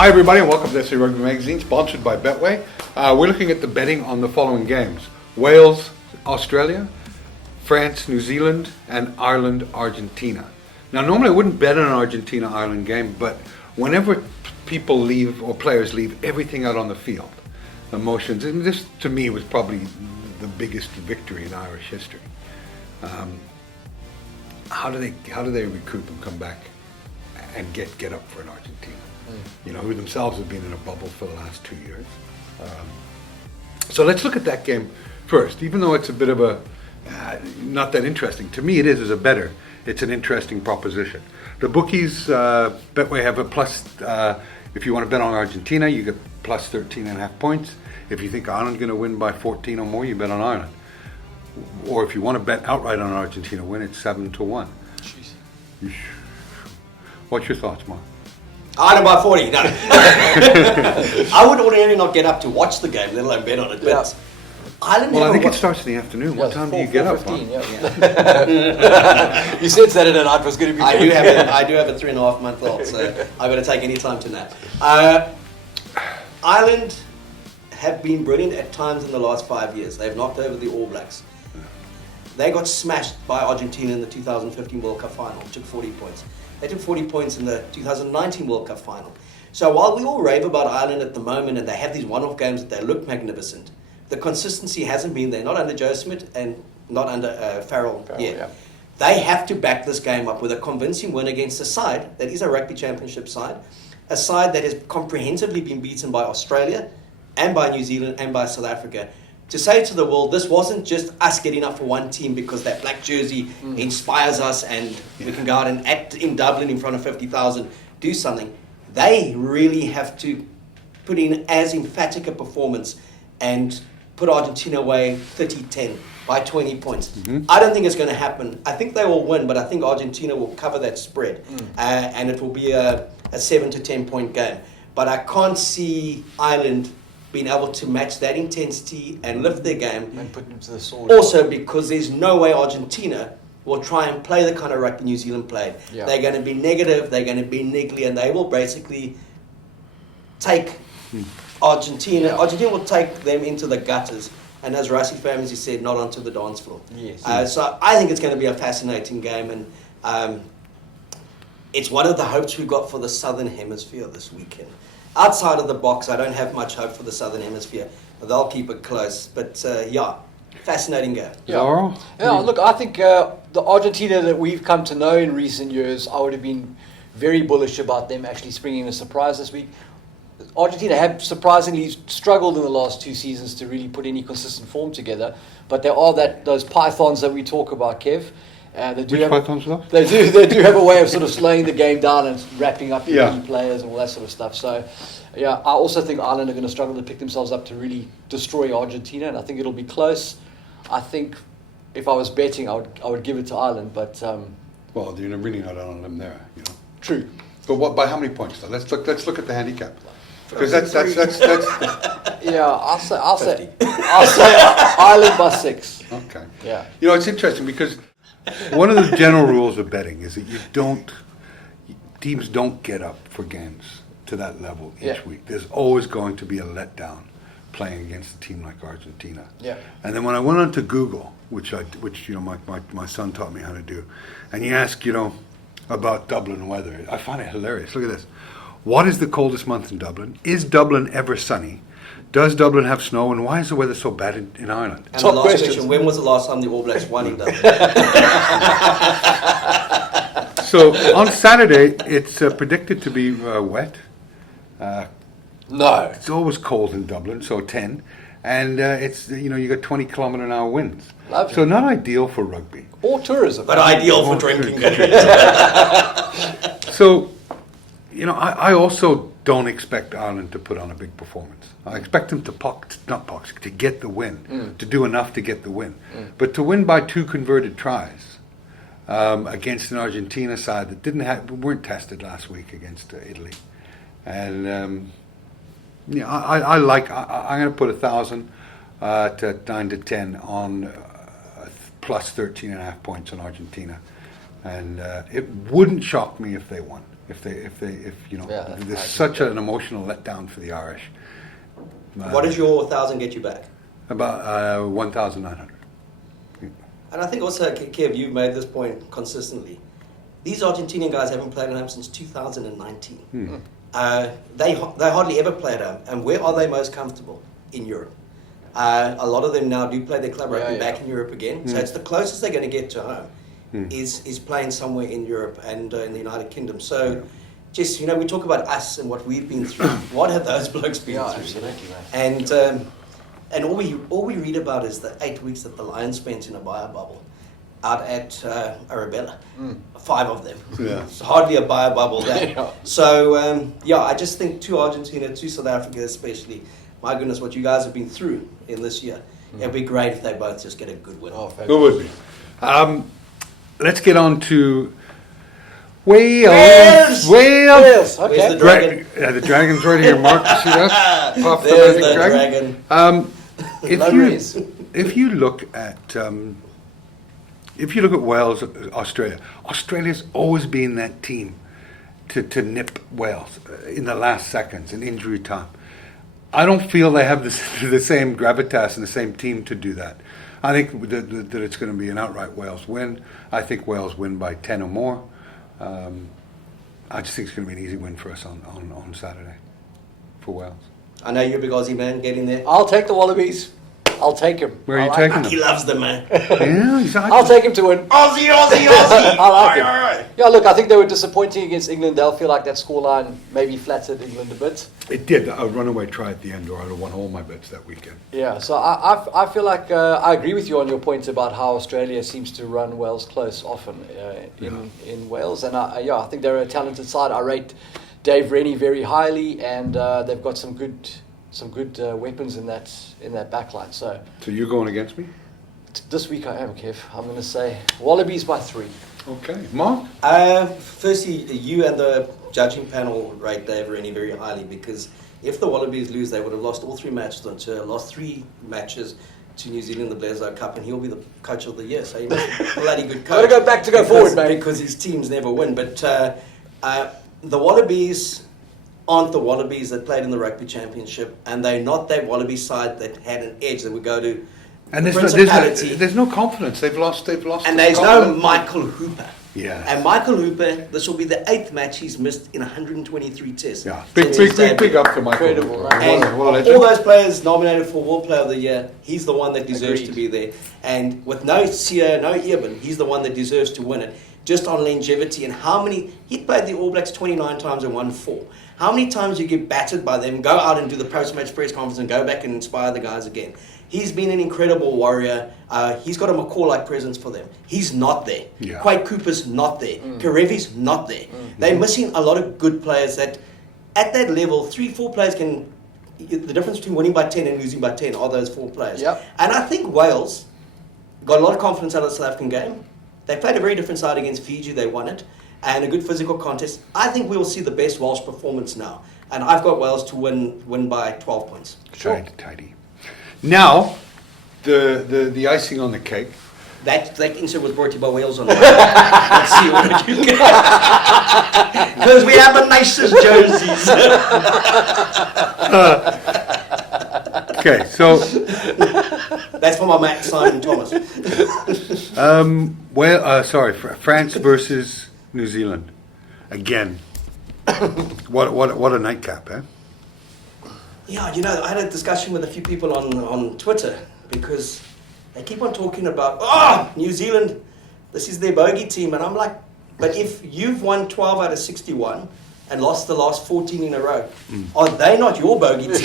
Hi everybody and welcome to SARugbymag magazine, sponsored by Betway. We're looking at the betting on the following games: Wales, Australia, France, New Zealand, and Ireland, Argentina. Now normally I wouldn't bet on an Argentina-Ireland game, but whenever people leave or players leave everything out on the field, emotions, and this to me was probably the biggest victory in Irish history. How do they recoup and come back and get up for an Argentina? You know, who themselves have been in a bubble for the last 2 years. So let's look at that game first. Even though it's a bit of a not that interesting, to me it is as a bettor. It's an interesting proposition. The bookies, Betway, have a plus. If you want to bet on Argentina, you get plus 13.5 points. If you think Ireland's going to win by 14 or more, you bet on Ireland. Or if you want to bet outright on Argentina win, it's 7-1. Jeez. What's your thoughts, Mark? Ireland by 40, no. I would ordinarily not get up to watch the game, let alone bet on it. But Ireland. Well, I think it starts in the afternoon. What time do you get up? 4:15, yeah. You said Saturday night was going to be. I do have a 3.5-month-old, so I'm going to take any time to nap. Ireland have been brilliant at times in the last 5 years. They've knocked over the All Blacks. They got smashed by Argentina in the 2015 World Cup final, took 40 points. They took 40 points in the 2019 World Cup final. So while we all rave about Ireland at the moment and they have these one-off games that they look magnificent, the consistency hasn't been there, not under Joe Smith and not under Farrell yet. Yeah. They have to back this game up with a convincing win against a side that is a rugby championship side, a side that has comprehensively been beaten by Australia and by New Zealand and by South Africa. To say to the world, this wasn't just us getting up for one team because that black jersey inspires us and we can go out and act in Dublin in front of 50,000, do something. They really have to put in as emphatic a performance and put Argentina away 30-10 by 20 points. Mm-hmm. I don't think it's going to happen. I think they will win, but I think Argentina will cover that spread and it will be a 7 to 10 point game. But I can't see Ireland being able to match that intensity and lift their game. And put them to the sword. Also, because there's no way Argentina will try and play the kind of rugby New Zealand played. Yeah. They're going to be negative, they're going to be niggly, and they will basically take Argentina. Yeah. Argentina will take them into the gutters, and as Rassi famously said, not onto the dance floor. Yes. So I think it's going to be a fascinating game, and it's one of the hopes we've got for the Southern Hemisphere this weekend. Outside of the box, I don't have much hope for the Southern Hemisphere. They'll keep it close. But, fascinating game. Yeah, look, I think the Argentina that we've come to know in recent years, I would have been very bullish about them actually springing a surprise this week. Argentina have surprisingly struggled in the last 2 seasons to really put any consistent form together. But there are those pythons that we talk about, Kev. Which pythons are those? They do have a way of sort of slowing the game down and wrapping up the key players and all that sort of stuff. So, I also think Ireland are going to struggle to pick themselves up to really destroy Argentina, and I think it'll be close. I think if I was betting, I would give it to Ireland, but well, you're really not on them there, you know. True. But what? By how many points though? Let's look at the handicap. Because that's yeah, I'll say Ireland by 6. Okay. Yeah. You know, it's interesting because one of the general rules of betting is that teams don't get up for games to that level each week. There's always going to be a letdown playing against a team like Argentina. Yeah. And then when I went on to Google, which my son taught me how to do, and you ask, about Dublin weather, I find it hilarious. Look at this. What is the coldest month in Dublin? Is Dublin ever sunny? Does Dublin have snow? And why is the weather so bad in Ireland? And the last question, when was the last time the All Blacks won in Dublin? So on Saturday, it's predicted to be wet. No. It's always cold in Dublin, so 10. And it's, you got 20 kilometre an hour winds. Lovely. So not ideal for rugby. Or tourism. But ideal for drinking. So, I also don't expect Ireland to put on a big performance. I expect them to get the win, to do enough to get the win. But to win by 2 converted tries against an Argentina side that weren't tested last week against Italy. And, I'm going to put 1,000 to 9 to 10 on plus 13.5 points on Argentina. and it wouldn't shock me if they won. If you know, Yeah, there's I such an emotional letdown for the Irish. What does your 1,000 get you back? About 1,900. And I think also, Kev, you've made this point consistently. These Argentinian guys haven't played at home since 2019. They hardly ever play at home. And where are they most comfortable? In Europe. A lot of them now do play their club rugby back in Europe again. So it's the closest they're going to get to home is playing somewhere in Europe and in the United Kingdom. So just, we talk about us and what we've been through. What have those blokes been through? Absolutely, mate. And all we read about is the 8 weeks that the Lions spent in a bio bubble out at Arabella. 5 of them. Yeah. It's hardly a bio bubble there. Yeah. So, I just think to Argentina, to South Africa especially, my goodness, what you guys have been through in this year, it'd be great if they both just get a good win. Oh, It would be. Let's get on to Wales. Wales. Okay. Where's the dragon? The dragon's right here, Mark. You see that? Puff There's big the dragon. If you look at Wales, Australia's always been that team to nip Wales in the last seconds in injury time. I don't feel they have the same gravitas and the same team to do that. I think that it's going to be an outright Wales win. I think Wales win by 10 or more. I just think it's going to be an easy win for us on Saturday for Wales. I know you're a big Aussie man, get in there. I'll take the Wallabies. I'll take him. Where are you taking He them? loves them, man. Yeah, exactly. I'll take him to win. Aussie! I like it. Aye. Yeah, look, I think they were disappointing against England. They'll feel like that scoreline maybe flattered England a bit. It did. A runaway try at the end, or I'd have won all my bets that weekend. Yeah, so I feel like I agree with you on your points about how Australia seems to run Wales close often in Wales. And I think they're a talented side. I rate Dave Rennie very highly, and they've got some good weapons in that back line. So you're going against me? this week I am, Kev. I'm going to say Wallabies by 3. Okay. Mark? Firstly, you and the judging panel rate Dave Rennie very highly, because if the Wallabies lose, they would have lost all 3 matches to New Zealand, the Bledisloe Cup, and he'll be the coach of the year. So he's a bloody good coach. Got to go back to go forward, mate. Because his teams never win. But the Wallabies aren't the Wallabies that played in the Rugby Championship, and they're not that Wallaby side that had an edge that would go to And the there's Principality. no confidence. They've lost. And there's no Michael Hooper. Yeah. And Michael Hooper, this will be the 8th match he's missed in 123 tests. Yeah. Since his debut. Big up to Michael. Incredible, Hooper. man. And What a of legend. all those players nominated for World Player of the Year, he's the one that deserves Agreed. to be there. And with no Sia, no Eben, he's the one that deserves to win it. Just on longevity and he played the All Blacks 29 times and won 4. How many times you get battered by them, go out and do the post-match press conference and go back and inspire the guys again. He's been an incredible warrior. He's got a McCall-like presence for them. He's not there. Yeah. Quade Cooper's not there. Karevi's not there. They're missing a lot of good players that, at that level, 3-4 players can... The difference between winning by 10 and losing by 10 are those 4 players. Yep. And I think Wales got a lot of confidence out of the South African game. They played a very different side against Fiji. They won it. And a good physical contest. I think we will see the best Welsh performance now. And I've got Wales to win by 12 points. Sure. Tidy. Now, the icing on the cake. That insert was brought to you by Wales on Let's see what you get. Because we have the nicest jerseys. Okay, so That's for my mate Simon Thomas. France versus New Zealand again. What a nightcap, eh? Yeah, I had a discussion with a few people on Twitter because they keep on talking about, New Zealand, this is their bogey team. And I'm like, but if you've won 12 out of 61 and lost the last 14 in a row, are they not your bogey team?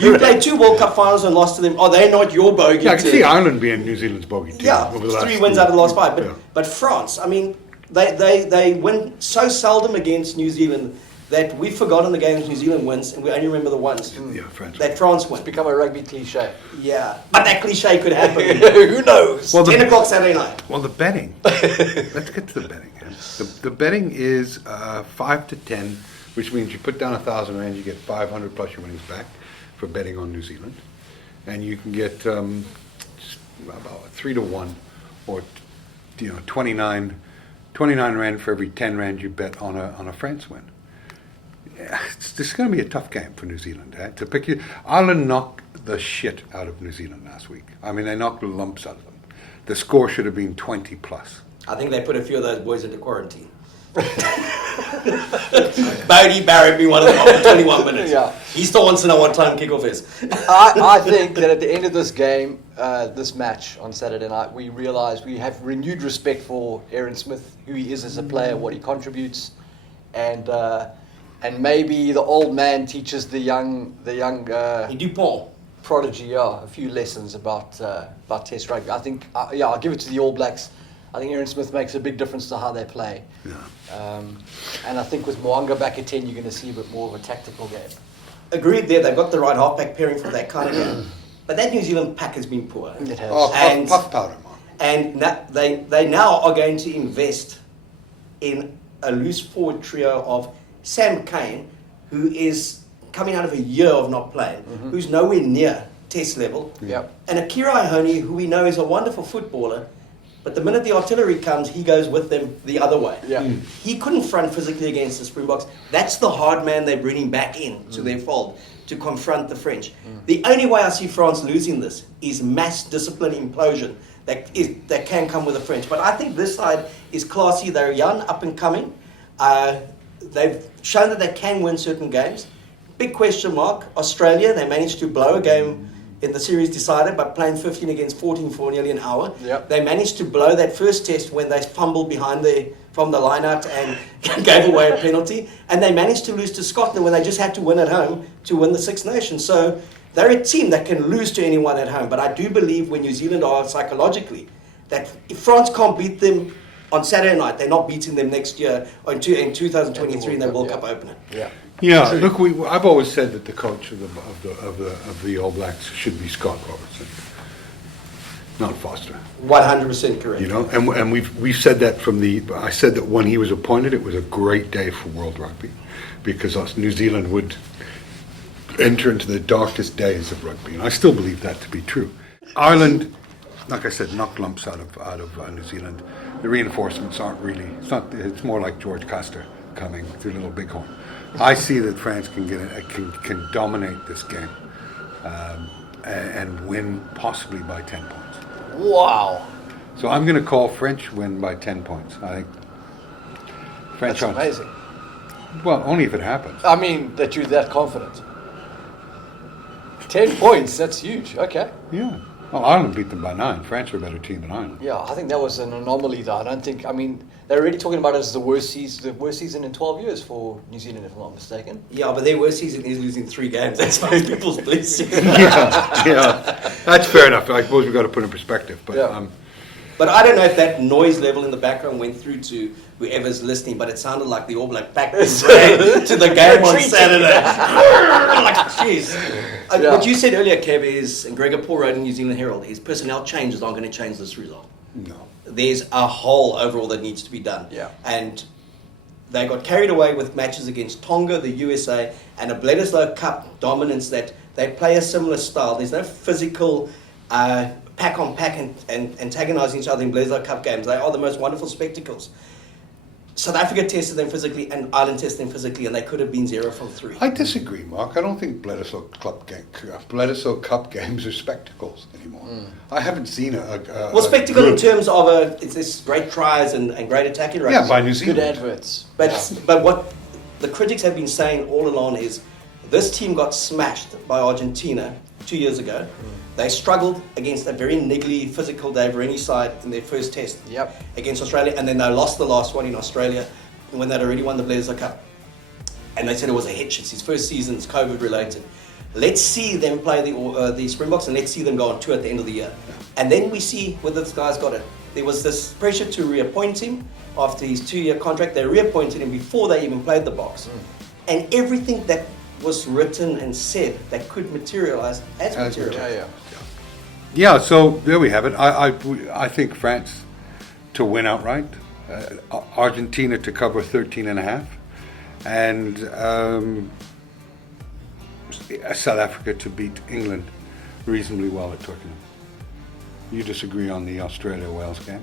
You played 2 World Cup finals and lost to them. Are they not your bogey Yeah, I team? can see Ireland being New Zealand's bogey team. Yeah, over the last 3 wins out of the last 5. But yeah. but France, I mean, they win so seldom against New Zealand that we've forgotten the games New Zealand wins, and we only remember the ones France. that France win. Become a rugby cliche. Yeah, but that cliche could happen. Who knows? Well, 10 o'clock Saturday night. Well, the betting. Let's get to the betting. The betting is 5 to 10, which means you put down 1,000 rand, you get 500 plus your winnings back for betting on New Zealand, and you can get about 3 to 1 or 29 rand for every 10 rand you bet on a France win. Yeah, this is going to be a tough game for New Zealand. To pick you, Ireland knocked the shit out of New Zealand last week. I mean, they knocked the lumps out of them. The score should have been 20 plus. I think they put a few of those boys into quarantine. Bodie Barrett be one of them after 21 minutes. Yeah. He still wants to know what time kickoff is. I think that at the end of this game, this match on Saturday night, we realise we have renewed respect for Aaron Smith, who he is as a player, what he contributes, and maybe the old man teaches the young Dupont. prodigy a few lessons about Test rugby. I think I'll give it to the All Blacks. I think Aaron Smith makes a big difference to how they play. Yeah. And I think with Moanga back at 10, you're going to see a bit more of a tactical game. Agreed there. They've got the right halfback pairing for that kind of game. But that New Zealand pack has been poor. It has. Oh, puff powder, man. And they now are going to invest in a loose forward trio of Sam Cane, who is coming out of a year of not playing, who's nowhere near Test level. Yep. And Akira Ihone, who we know is a wonderful footballer, but the minute the artillery comes, he goes with them the other way. Yeah. He couldn't front physically against the Springboks. That's the hard man they're bringing back in to their fold to confront the French. The only way I see France losing this is mass discipline implosion that can come with the French. But I think this side is classy. They're young, up and coming. They've shown that they can win certain games. Big question mark, Australia, they managed to blow a game in the series decided by playing 15 against 14 for nearly an hour. Yep. They managed to blow that first test when they fumbled from the line-out and gave away a penalty. And they managed to lose to Scotland when they just had to win at home to win the Six Nations. So they're a team that can lose to anyone at home. But I do believe when New Zealand are psychologically, that if France can't beat them on Saturday night, they're not beating them next year or in 2023 in the World Cup opener. Yeah. Yeah, look, I've always said that the coach of the All Blacks should be Scott Robertson, not Foster. 100% correct. You know, and we've said that I said that when he was appointed, it was a great day for World Rugby, because New Zealand would enter into the darkest days of rugby, and I still believe that to be true. Ireland, like I said, knocked lumps out of New Zealand. The reinforcements aren't really. It's more like George Custer coming through Little Bighorn. I see that France can dominate this game and win possibly by 10 points. Wow. So I'm going to call French win by 10 points. I think French. That's amazing. Well, only if it happens. I mean, that you're that confident. 10 points, that's huge. Okay. Yeah. Well, Ireland beat them by 9. France were a better team than Ireland. Yeah, I think that was an anomaly, though. They're already talking about it as the worst season in 12 years for New Zealand, if I'm not mistaken. Yeah, but their worst season is losing 3 games. That's most people's best season. yeah, that's fair enough. I suppose we've got to put it in perspective. But Yeah. But I don't know if that noise level in the background went through to whoever's listening, but it sounded like the All Black pack to the game on Saturday. Like, jeez. Yeah. What you said earlier, Kev, is, and Gregor Paul wrote in New Zealand Herald, is personnel changes aren't going to change this result. no. There's a hole overall that needs to be done. Yeah. And they got carried away with matches against Tonga, the USA, and a Bledisloe Cup dominance that they play a similar style. There's no physical pack on pack and antagonizing each other in Bledisloe Cup games. They are the most wonderful spectacles. South Africa tested them physically and Ireland tested them physically, and they could have been 0 from 3. I disagree, Mark. I don't think Bledisloe Cup games are spectacles anymore. I haven't seen Well, spectacle in terms of it's this great tries and great attacking rates. Yeah, by New Zealand. Good adverts. But what the critics have been saying all along is this team got smashed by Argentina 2 years ago. They struggled against a very niggly physical Dave Rennie side in their first test against Australia, and then they lost the last one in Australia when they'd already won the Bledisloe Cup. And they said it was a hitch. It's his first season, it's COVID related. Let's see them play the Springboks, and let's see them go on tour at the end of the year. And then we see whether this guy's got it. There was this pressure to reappoint him after his 2-year contract. They reappointed him before they even played the Boks. And everything that was written and said that could materialize has materialized. Yeah, so there we have it. I think France to win outright, Argentina to cover 13.5, and South Africa to beat England reasonably well at Twickenham. You disagree on the Australia-Wales game?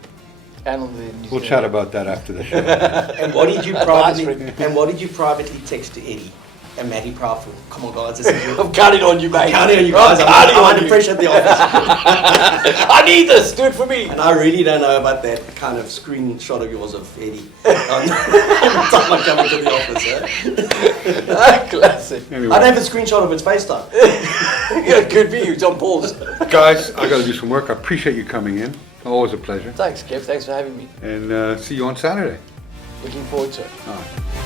And on the New We'll Zealand. chat about that after the show. And what did you Nice, privately Rick. and what did you privately text to Eddie and Matty Proudfoot? Come on, guys, this is your I'm counting on you, mate. counting on you guys. I'm under pressure at the office. I need this. Do it for me. And I really don't know about that kind of screenshot of yours of Eddie. Every time I come into the office, Classic. Anyway, I don't have a screenshot of its FaceTime. Yeah, it could be. It's on pause. guys, I got to do some work. I appreciate you coming in. Always a pleasure. Thanks, Kev. Thanks for having me. And see you on Saturday. Looking forward to it. All right.